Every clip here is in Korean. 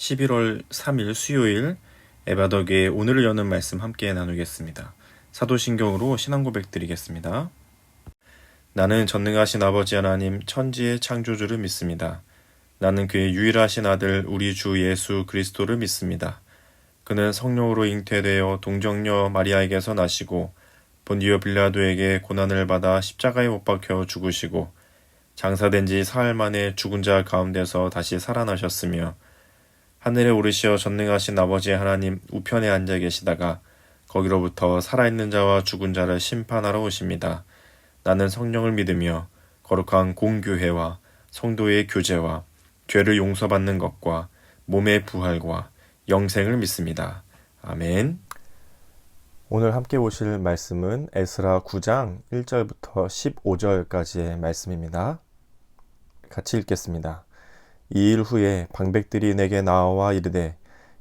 11월 3일 수요일 에바더기의 오늘을 여는 말씀 함께 나누겠습니다. 사도신경으로 신앙 고백 드리겠습니다. 나는 전능하신 아버지 하나님 천지의 창조주를 믿습니다. 나는 그의 유일하신 아들 우리 주 예수 그리스도를 믿습니다. 그는 성령으로 잉태되어 동정녀 마리아에게서 나시고 본디오 빌라도에게 고난을 받아 십자가에 못 박혀 죽으시고 장사된 지 사흘 만에 죽은 자 가운데서 다시 살아나셨으며 하늘에 오르시어 전능하신 아버지 하나님 우편에 앉아 계시다가 거기로부터 살아있는 자와 죽은 자를 심판하러 오십니다. 나는 성령을 믿으며 거룩한 공교회와 성도의 교제와 죄를 용서받는 것과 몸의 부활과 영생을 믿습니다. 아멘. 오늘 함께 보실 말씀은 에스라 9장 1절부터 15절까지의 말씀입니다. 같이 읽겠습니다. 이 일 후에 방백들이 내게 나와 이르되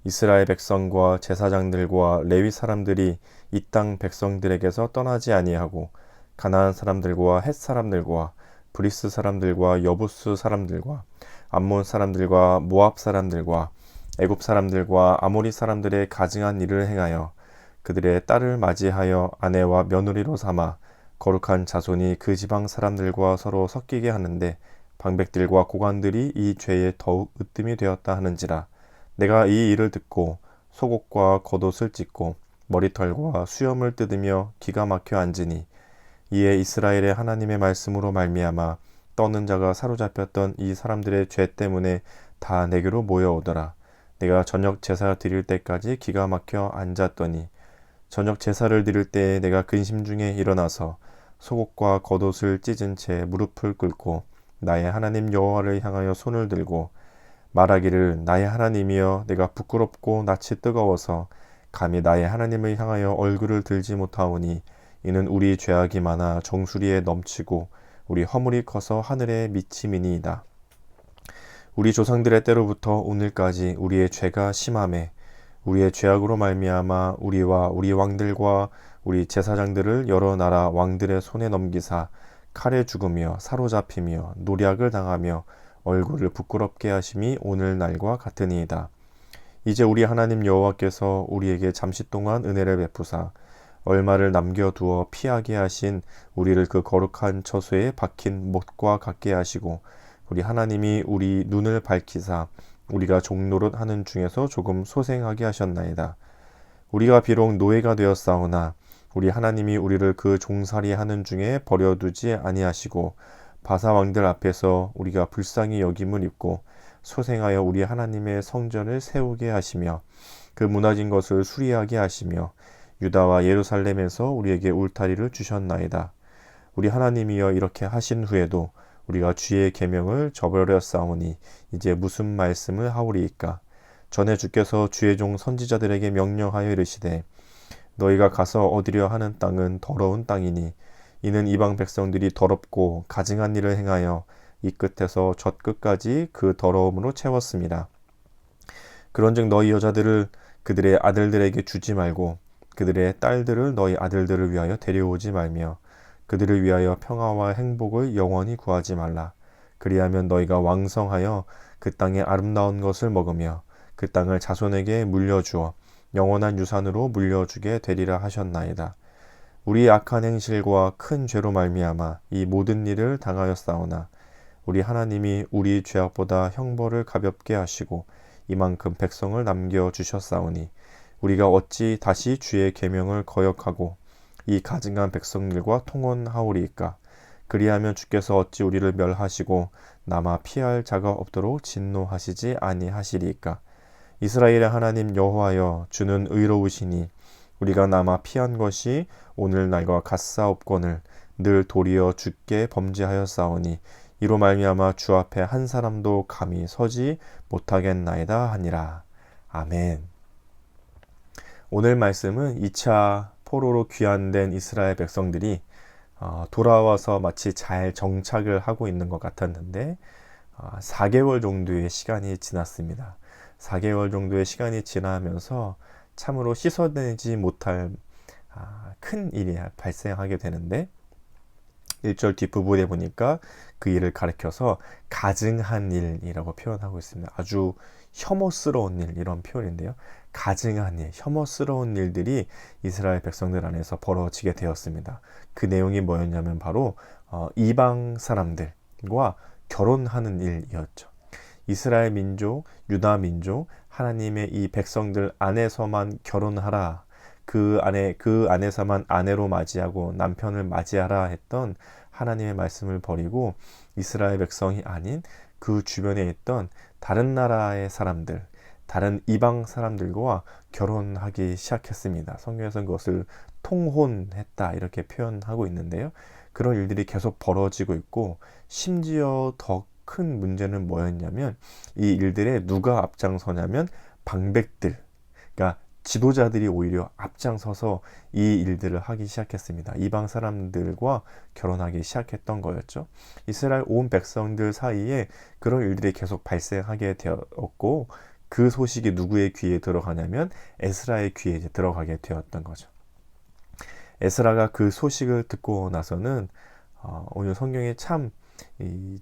이스라엘 백성과 제사장들과 레위 사람들이 이 땅 백성들에게서 떠나지 아니하고 가나안 사람들과 헷 사람들과 브리스 사람들과 여부스 사람들과 암몬 사람들과 모압 사람들과 애굽 사람들과 아모리 사람들의 가증한 일을 행하여 그들의 딸을 맞이하여 아내와 며느리로 삼아 거룩한 자손이 그 지방 사람들과 서로 섞이게 하는데 방백들과 고관들이 이 죄에 더욱 으뜸이 되었다 하는지라. 내가 이 일을 듣고 속옷과 겉옷을 찢고 머리털과 수염을 뜯으며 기가 막혀 앉으니 이에 이스라엘의 하나님의 말씀으로 말미암아 떠는 자가 사로잡혔던 이 사람들의 죄 때문에 다 내게로 모여오더라. 내가 저녁 제사 드릴 때까지 기가 막혀 앉았더니 저녁 제사를 드릴 때에 내가 근심 중에 일어나서 속옷과 겉옷을 찢은 채 무릎을 꿇고 나의 하나님 여호와를 향하여 손을 들고 말하기를 나의 하나님이여 내가 부끄럽고 낯이 뜨거워서 감히 나의 하나님을 향하여 얼굴을 들지 못하오니 이는 우리 죄악이 많아 정수리에 넘치고 우리 허물이 커서 하늘에 미치미니이다. 우리 조상들의 때로부터 오늘까지 우리의 죄가 심하매 우리의 죄악으로 말미암아 우리와 우리 왕들과 우리 제사장들을 여러 나라 왕들의 손에 넘기사 칼에 죽으며 사로잡히며 노략을 당하며 얼굴을 부끄럽게 하심이 오늘날과 같으니이다. 이제 우리 하나님 여호와께서 우리에게 잠시 동안 은혜를 베푸사 얼마를 남겨두어 피하게 하신 우리를 그 거룩한 처소에 박힌 못과 같게 하시고 우리 하나님이 우리 눈을 밝히사 우리가 종노릇 하는 중에서 조금 소생하게 하셨나이다. 우리가 비록 노예가 되었사오나 우리 하나님이 우리를 그 종살이 하는 중에 버려두지 아니하시고 바사 왕들 앞에서 우리가 불쌍히 여김을 입고 소생하여 우리 하나님의 성전을 세우게 하시며 그 무너진 것을 수리하게 하시며 유다와 예루살렘에서 우리에게 울타리를 주셨나이다. 우리 하나님이여 이렇게 하신 후에도 우리가 주의 계명을 저버렸사오니 이제 무슨 말씀을 하오리이까. 전에 주께서 주의 종 선지자들에게 명령하여 이르시되 너희가 가서 얻으려 하는 땅은 더러운 땅이니 이는 이방 백성들이 더럽고 가증한 일을 행하여 이 끝에서 저 끝까지 그 더러움으로 채웠습니다. 그런즉 너희 여자들을 그들의 아들들에게 주지 말고 그들의 딸들을 너희 아들들을 위하여 데려오지 말며 그들을 위하여 평화와 행복을 영원히 구하지 말라. 그리하면 너희가 왕성하여 그 땅의 아름다운 것을 먹으며 그 땅을 자손에게 물려주어 영원한 유산으로 물려주게 되리라 하셨나이다. 우리 악한 행실과 큰 죄로 말미암아 이 모든 일을 당하였사오나 우리 하나님이 우리 죄악보다 형벌을 가볍게 하시고 이만큼 백성을 남겨주셨사오니 우리가 어찌 다시 주의 계명을 거역하고 이 가증한 백성들과 통혼하오리이까. 그리하면 주께서 어찌 우리를 멸하시고 남아 피할 자가 없도록 진노하시지 아니하시리이까. 이스라엘의 하나님 여호와여 주는 의로우시니 우리가 남아 피한 것이 오늘날과 같사옵거늘 늘 도리어 주께 범죄하였사오니 이로 말미암아 주 앞에 한 사람도 감히 서지 못하겠나이다 하니라. 아멘. 오늘 말씀은 2차 포로로 귀환된 이스라엘 백성들이 돌아와서 마치 잘 정착을 하고 있는 것 같았는데 4개월 정도의 시간이 지났습니다. 4개월 정도의 시간이 지나면서 참으로 씻어내지 못할 큰 일이 발생하게 되는데 1절 뒷부분에 보니까 그 일을 가리켜서 가증한 일이라고 표현하고 있습니다. 아주 혐오스러운 일, 이런 표현인데요. 가증한 일, 혐오스러운 일들이 이스라엘 백성들 안에서 벌어지게 되었습니다. 그 내용이 뭐였냐면 바로 이방 사람들과 결혼하는 일이었죠. 이스라엘 민족, 유다 민족, 하나님의 이 백성들 안에서만 결혼하라, 그 안에서만 아내로 맞이하고 남편을 맞이하라 했던 하나님의 말씀을 버리고 이스라엘 백성이 아닌 그 주변에 있던 다른 나라의 사람들, 다른 이방 사람들과 결혼하기 시작했습니다. 성경에서는 그것을 통혼했다 이렇게 표현하고 있는데요. 그런 일들이 계속 벌어지고 있고, 심지어 더 큰 문제는 뭐였냐면 이 일들에 누가 앞장서냐면 방백들, 그러니까 지도자들이 오히려 앞장서서 이 일들을 하기 시작했습니다. 이방 사람들과 결혼하기 시작했던 거였죠. 이스라엘 온 백성들 사이에 그런 일들이 계속 발생하게 되었고, 그 소식이 누구의 귀에 들어가냐면 에스라의 귀에 이제 들어가게 되었던 거죠. 에스라가 그 소식을 듣고 나서는 오늘 성경에 참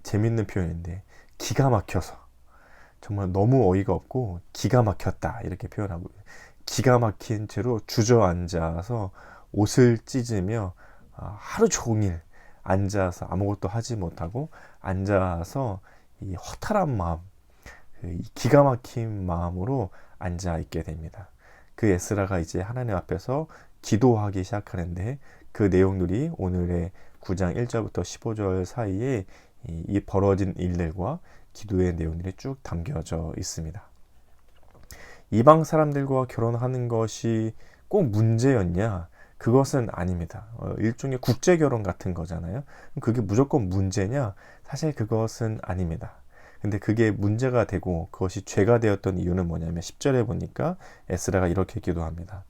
재밌는 표현인데, 기가 막혀서, 정말 너무 어이가 없고 기가 막혔다 이렇게 표현하고, 기가 막힌 채로 주저앉아서 옷을 찢으며 하루 종일 앉아서 아무것도 하지 못하고 앉아서 이 허탈한 마음, 이 기가 막힌 마음으로 앉아 있게 됩니다. 그 에스라가 이제 하나님 앞에서 기도하기 시작하는데, 그 내용들이 오늘의 9장 1절부터 15절 사이에 이 벌어진 일들과 기도의 내용들이 쭉 담겨져 있습니다. 이방 사람들과 결혼하는 것이 꼭 문제였냐? 그것은 아닙니다. 일종의 국제 결혼 같은 거잖아요. 그게 무조건 문제냐? 사실 그것은 아닙니다. 근데 그게 문제가 되고 그것이 죄가 되었던 이유는 뭐냐면 10절에 보니까 에스라가 이렇게 기도합니다.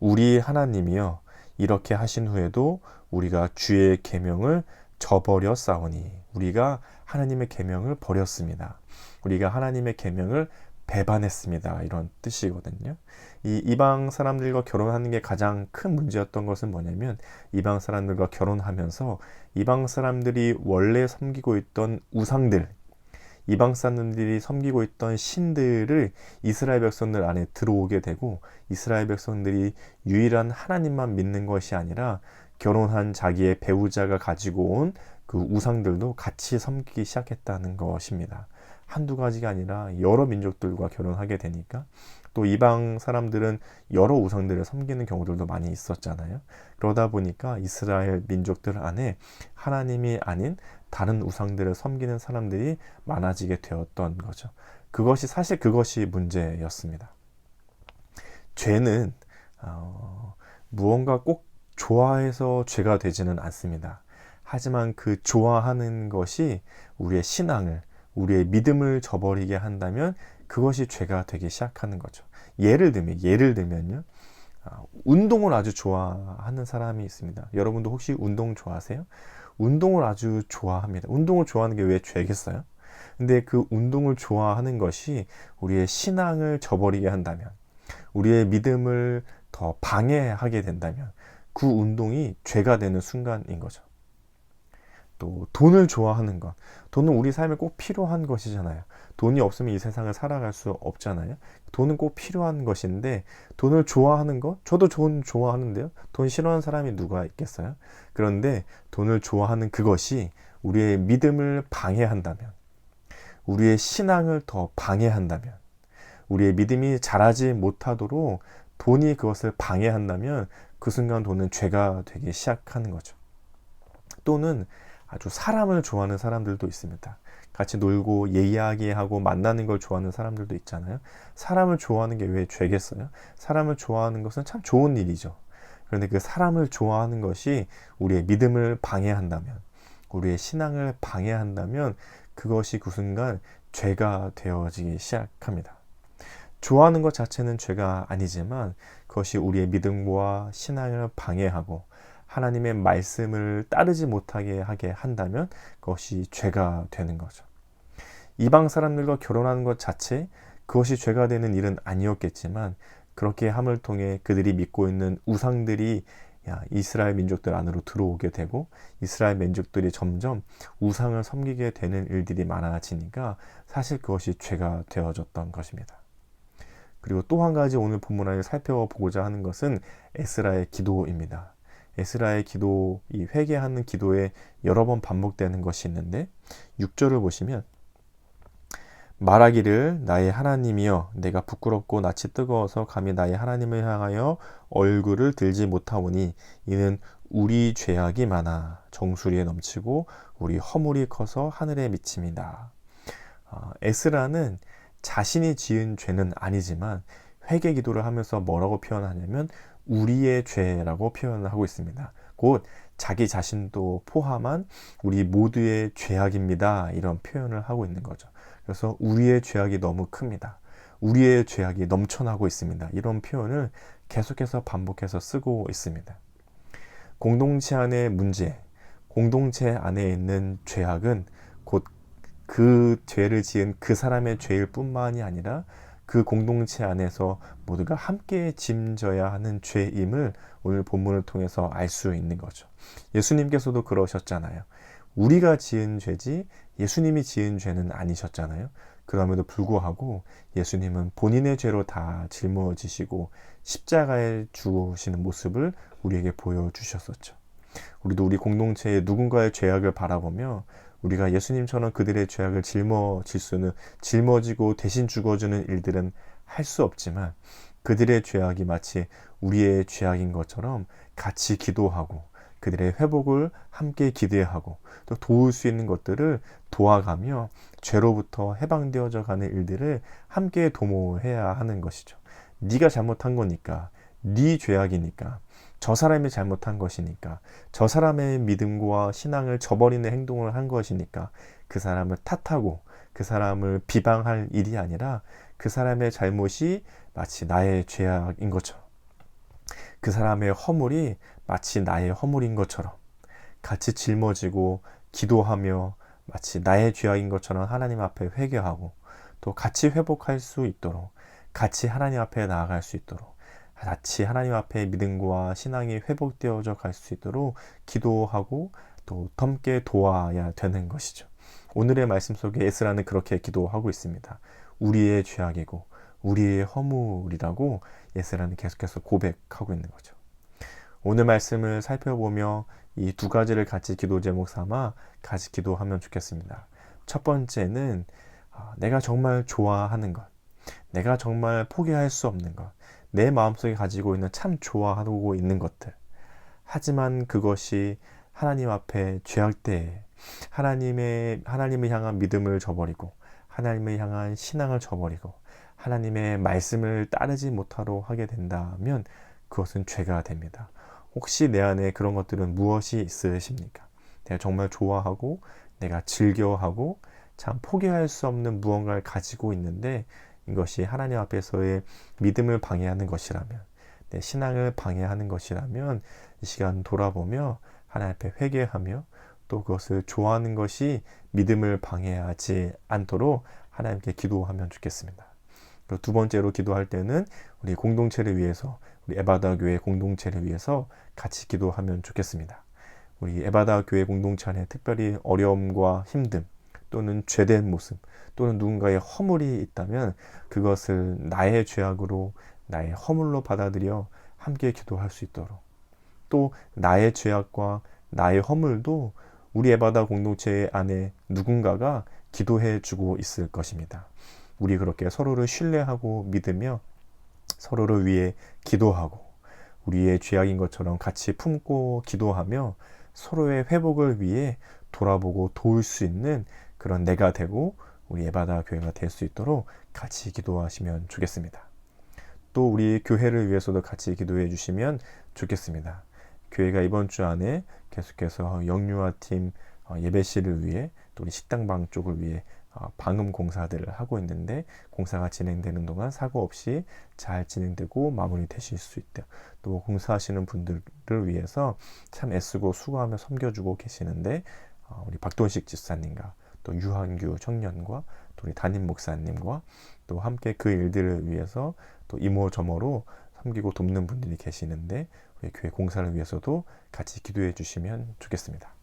우리 하나님이여, 이렇게 하신 후에도 우리가 주의 계명을 저버렸사오니, 우리가 하나님의 계명을 버렸습니다. 우리가 하나님의 계명을 배반했습니다. 이런 뜻이거든요. 이 이방 사람들과 결혼하는 게 가장 큰 문제였던 것은 뭐냐면, 이방 사람들과 결혼하면서 이방 사람들이 원래 섬기고 있던 우상들, 이방 사람들이 섬기고 있던 신들을 이스라엘 백성들 안에 들어오게 되고, 이스라엘 백성들이 유일한 하나님만 믿는 것이 아니라 결혼한 자기의 배우자가 가지고 온 그 우상들도 같이 섬기기 시작했다는 것입니다. 한두 가지가 아니라 여러 민족들과 결혼하게 되니까, 또 이방 사람들은 여러 우상들을 섬기는 경우들도 많이 있었잖아요. 그러다 보니까 이스라엘 민족들 안에 하나님이 아닌 다른 우상들을 섬기는 사람들이 많아지게 되었던 거죠. 사실 그것이 문제였습니다. 죄는 무언가 꼭 좋아해서 죄가 되지는 않습니다. 하지만 그 좋아하는 것이 우리의 신앙을, 우리의 믿음을 저버리게 한다면 그것이 죄가 되기 시작하는 거죠. 예를 들면요. 운동을 아주 좋아하는 사람이 있습니다. 여러분도 혹시 운동 좋아하세요? 운동을 아주 좋아합니다. 운동을 좋아하는 게 왜 죄겠어요? 근데 그 운동을 좋아하는 것이 우리의 신앙을 저버리게 한다면, 우리의 믿음을 더 방해하게 된다면 그 운동이 죄가 되는 순간인 거죠. 또 돈을 좋아하는 것, 돈은 우리 삶에 꼭 필요한 것이잖아요. 돈이 없으면 이 세상을 살아갈 수 없잖아요. 돈은 꼭 필요한 것인데, 돈을 좋아하는 것, 저도 돈 좋아하는데요. 돈 싫어하는 사람이 누가 있겠어요? 그런데 돈을 좋아하는 그것이 우리의 믿음을 방해한다면, 우리의 신앙을 더 방해한다면, 우리의 믿음이 자라지 못하도록 돈이 그것을 방해한다면 그 순간 돈은 죄가 되기 시작하는 거죠. 또는 아주 사람을 좋아하는 사람들도 있습니다. 같이 놀고 이야기하고 만나는 걸 좋아하는 사람들도 있잖아요. 사람을 좋아하는 게 왜 죄겠어요? 사람을 좋아하는 것은 참 좋은 일이죠. 그런데 그 사람을 좋아하는 것이 우리의 믿음을 방해한다면, 우리의 신앙을 방해한다면 그것이 그 순간 죄가 되어지기 시작합니다. 좋아하는 것 자체는 죄가 아니지만 그것이 우리의 믿음과 신앙을 방해하고 하나님의 말씀을 따르지 못하게 하게 한다면 그것이 죄가 되는 거죠. 이방 사람들과 결혼하는 것 자체, 그것이 죄가 되는 일은 아니었겠지만, 그렇게 함을 통해 그들이 믿고 있는 우상들이 이스라엘 민족들 안으로 들어오게 되고 이스라엘 민족들이 점점 우상을 섬기게 되는 일들이 많아지니까 사실 그것이 죄가 되어졌던 것입니다. 그리고 또 한 가지 오늘 본문을 살펴보고자 하는 것은 에스라의 기도입니다. 에스라의 기도, 이 회개하는 기도에 여러 번 반복되는 것이 있는데 6절을 보시면 말하기를 나의 하나님이여 내가 부끄럽고 낯이 뜨거워서 감히 나의 하나님을 향하여 얼굴을 들지 못하오니 이는 우리 죄악이 많아 정수리에 넘치고 우리 허물이 커서 하늘에 미칩니다. 에스라는 자신이 지은 죄는 아니지만 회개 기도를 하면서 뭐라고 표현하냐면 우리의 죄라고 표현을 하고 있습니다. 곧 자기 자신도 포함한 우리 모두의 죄악입니다. 이런 표현을 하고 있는 거죠. 그래서 우리의 죄악이 너무 큽니다. 우리의 죄악이 넘쳐나고 있습니다. 이런 표현을 계속해서 반복해서 쓰고 있습니다. 공동체 안의 문제, 공동체 안에 있는 죄악은 곧 그 죄를 지은 그 사람의 죄일 뿐만이 아니라 그 공동체 안에서 모두가 함께 짐져야 하는 죄임을 오늘 본문을 통해서 알 수 있는 거죠. 예수님께서도 그러셨잖아요. 우리가 지은 죄지 예수님이 지은 죄는 아니셨잖아요. 그럼에도 불구하고 예수님은 본인의 죄로 다 짊어지시고 십자가에 죽으시는 모습을 우리에게 보여주셨었죠. 우리도 우리 공동체의 누군가의 죄악을 바라보며 우리가 예수님처럼 그들의 죄악을 짊어지고 대신 죽어주는 일들은 할 수 없지만 그들의 죄악이 마치 우리의 죄악인 것처럼 같이 기도하고 그들의 회복을 함께 기대하고 또 도울 수 있는 것들을 도와가며 죄로부터 해방되어져 가는 일들을 함께 도모해야 하는 것이죠. 네가 잘못한 거니까, 네 죄악이니까, 저 사람이 잘못한 것이니까, 저 사람의 믿음과 신앙을 저버리는 행동을 한 것이니까 그 사람을 탓하고 그 사람을 비방할 일이 아니라 그 사람의 잘못이 마치 나의 죄악인 것처럼 그 사람의 허물이 마치 나의 허물인 것처럼 같이 짊어지고 기도하며 마치 나의 죄악인 것처럼 하나님 앞에 회개하고 또 같이 회복할 수 있도록 같이 하나님 앞에 나아갈 수 있도록 같이 하나님 앞에 믿음과 신앙이 회복되어져 갈 수 있도록 기도하고 또 함께 도와야 되는 것이죠. 오늘의 말씀 속에 에스라는 그렇게 기도하고 있습니다. 우리의 죄악이고 우리의 허물이라고 에스라는 계속해서 고백하고 있는 거죠. 오늘 말씀을 살펴보며 이 두 가지를 같이 기도 제목 삼아 같이 기도하면 좋겠습니다. 첫 번째는 내가 정말 좋아하는 것, 내가 정말 포기할 수 없는 것, 내 마음속에 가지고 있는 참 좋아하고 있는 것들. 하지만 그것이 하나님 앞에 죄악되에 하나님을 향한 믿음을 저버리고 하나님을 향한 신앙을 저버리고 하나님의 말씀을 따르지 못하러 하게 된다면 그것은 죄가 됩니다. 혹시 내 안에 그런 것들은 무엇이 있으십니까? 내가 정말 좋아하고 내가 즐겨하고 참 포기할 수 없는 무언가를 가지고 있는데 이것이 하나님 앞에서의 믿음을 방해하는 것이라면 내 신앙을 방해하는 것이라면 이 시간 돌아보며 하나님 앞에 회개하며 또 그것을 좋아하는 것이 믿음을 방해하지 않도록 하나님께 기도하면 좋겠습니다. 그리고 두 번째로 기도할 때는 우리 공동체를 위해서 우리 에바다 교회 공동체를 위해서 같이 기도하면 좋겠습니다. 우리 에바다 교회 공동체 안에 특별히 어려움과 힘듦 또는 죄된 모습 또는 누군가의 허물이 있다면 그것을 나의 죄악으로 나의 허물로 받아들여 함께 기도할 수 있도록 또 나의 죄악과 나의 허물도 우리 에바다 공동체 안에 누군가가 기도해 주고 있을 것입니다. 우리 그렇게 서로를 신뢰하고 믿으며 서로를 위해 기도하고 우리의 죄악인 것처럼 같이 품고 기도하며 서로의 회복을 위해 돌아보고 도울 수 있는 그런 내가 되고 우리 에바다 교회가 될 수 있도록 같이 기도하시면 좋겠습니다. 또 우리 교회를 위해서도 같이 기도해 주시면 좋겠습니다. 교회가 이번 주 안에 계속해서 영유아팀 예배실을 위해 또 우리 식당방 쪽을 위해 방음 공사들을 하고 있는데 공사가 진행되는 동안 사고 없이 잘 진행되고 마무리되실 수 있도록 또 공사하시는 분들을 위해서 참 애쓰고 수고하며 섬겨주고 계시는데 우리 박돈식 집사님과 또 유한규 청년과 또 우리 담임 목사님과 또 함께 그 일들을 위해서 또 이모저모로 섬기고 돕는 분들이 계시는데 우리 교회 공사를 위해서도 같이 기도해 주시면 좋겠습니다.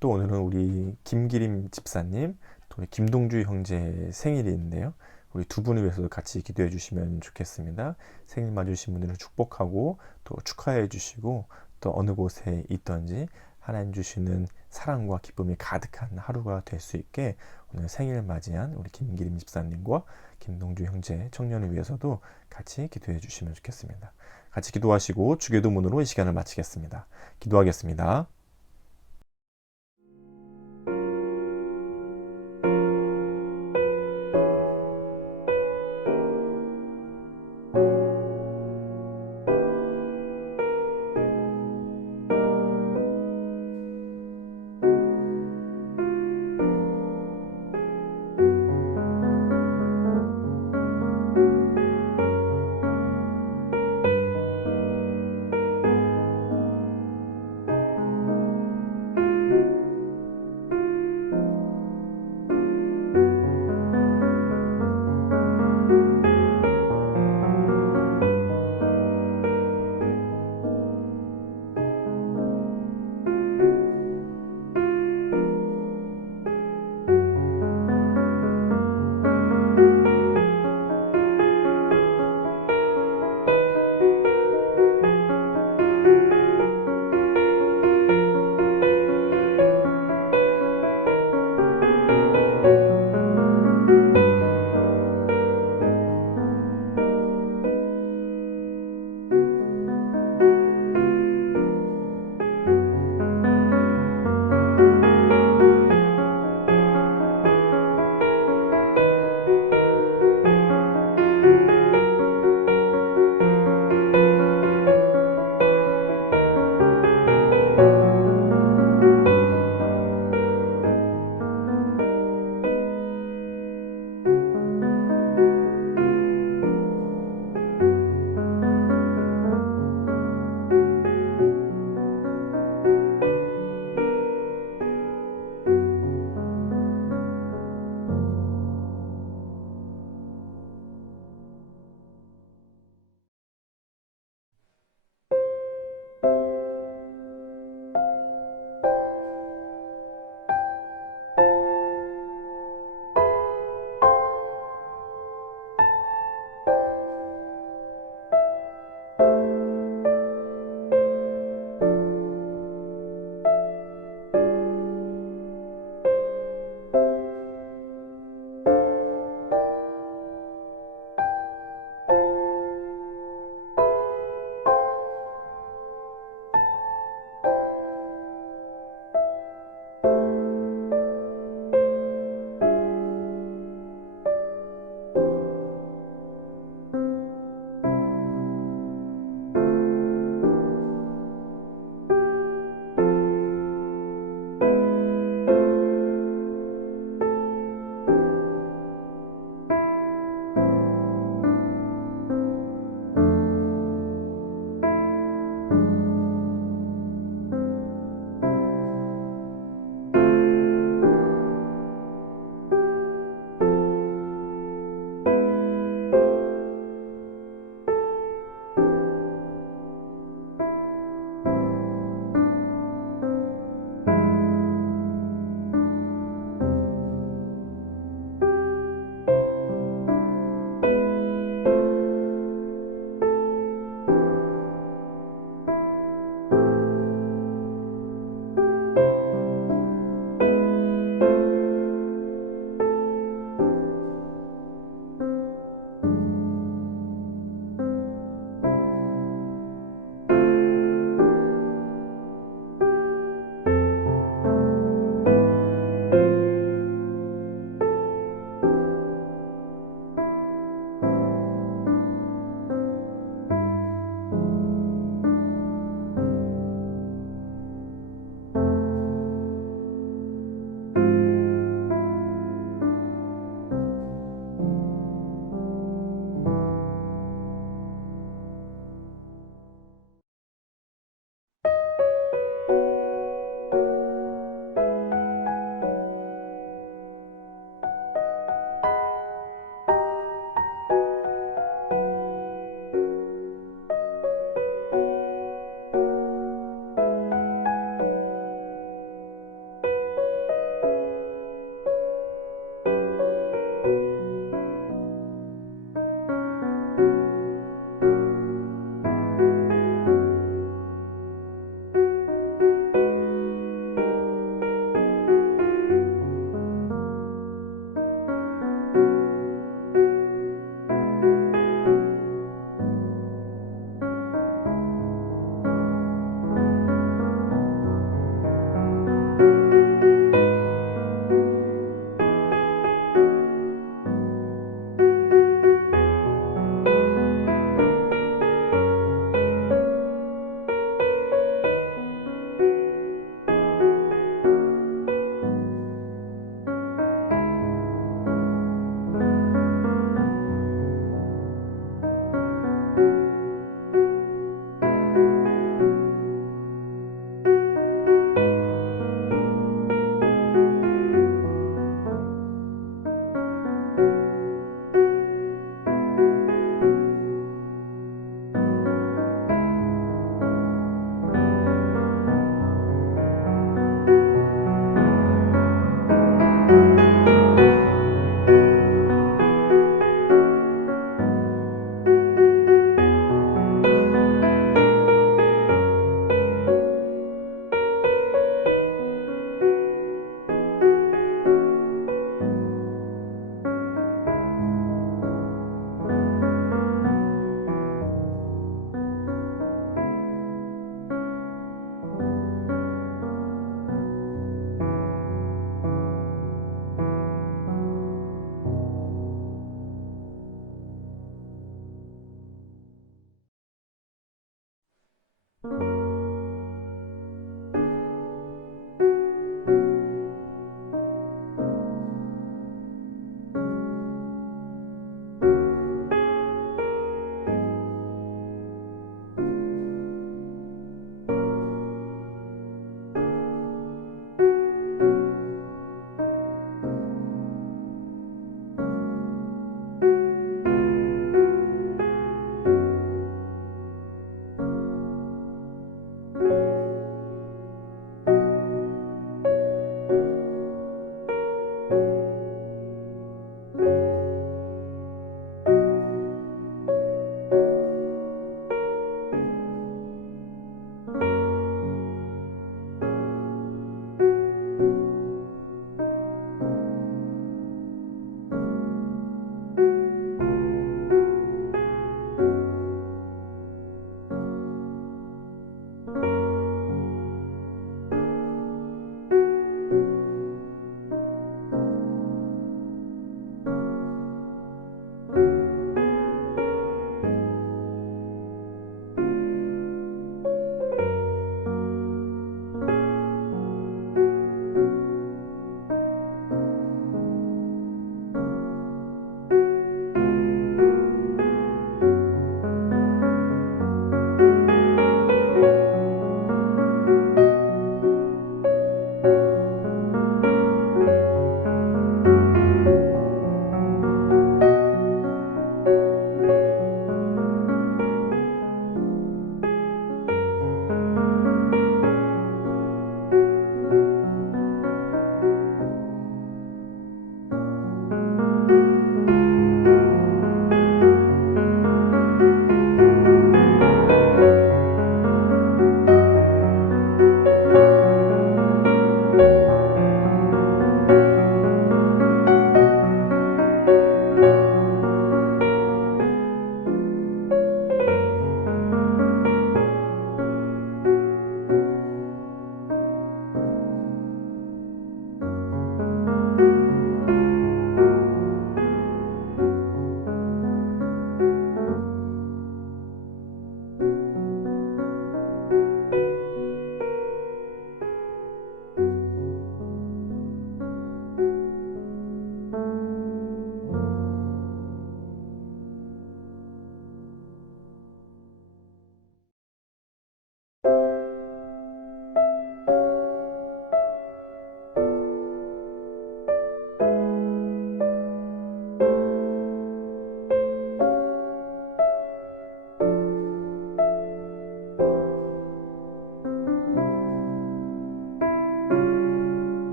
또 오늘은 우리 김기림 집사님, 또 우리 김동주 형제 생일이 있는데요. 우리 두 분을 위해서도 같이 기도해 주시면 좋겠습니다. 생일 맞으신 분들을 축복하고 또 축하해 주시고, 또 어느 곳에 있든지 하나님 주시는 사랑과 기쁨이 가득한 하루가 될 수 있게 오늘 생일 맞이한 우리 김기림 집사님과 김동주 형제 청년을 위해서도 같이 기도해 주시면 좋겠습니다. 같이 기도하시고 주기도문으로 이 시간을 마치겠습니다. 기도하겠습니다.